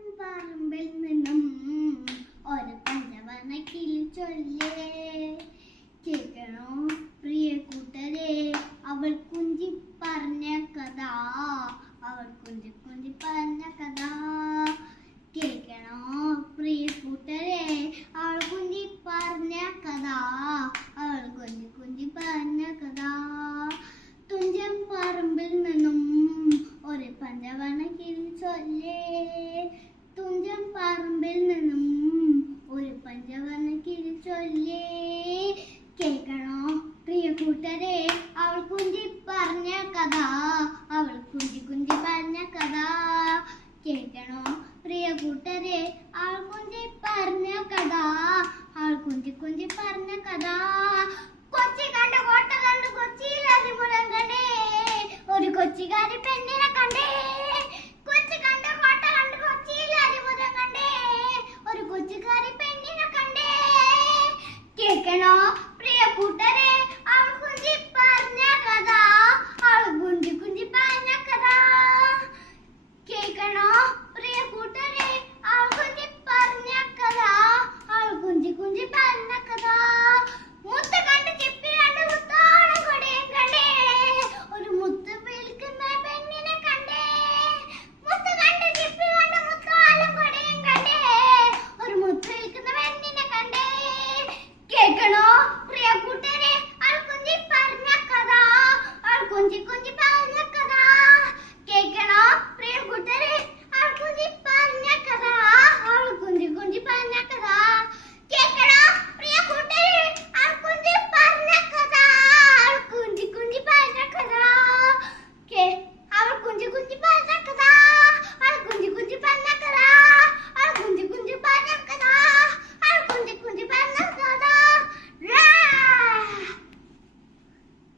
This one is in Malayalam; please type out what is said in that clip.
പറമ്പിൽ നിന്നും ഒരു തലവണ കിളിച്ചൊല്ലേ കേൾക്കണോ പ്രിയ കൂട്ടരെ? അവൾ കുഞ്ചി പറഞ്ഞ കഥ. അവൾ കുഞ്ചി കുഞ്ചി പറഞ്ഞ കഥ. കേൾക്കണോ പ്രിയ കൂട്ടരെ? അവൾ കുഞ്ചി പറഞ്ഞ കഥ. മഞ്ഞവണ കിളിച്ചൊല്ലേ തുഞ്ചൻ പറമ്പിൽ നിന്നും ഒരു പഞ്ചവണ കിളിച്ചൊല്ലേ കേൾക്കണോ? പ്രിയ കൂട്ടരെ അവൾ കുഞ്ചി പറഞ്ഞ കഥ. അവൾ കുഞ്ചി കുഞ്ചി പറഞ്ഞ കഥ. കേൾക്കണോ? പ്രിയ കൂട്ടരെ അവൾ കുഞ്ചി പറഞ്ഞ കഥ. അവൾ കുഞ്ചി കുഞ്ചി പറഞ്ഞ കഥ.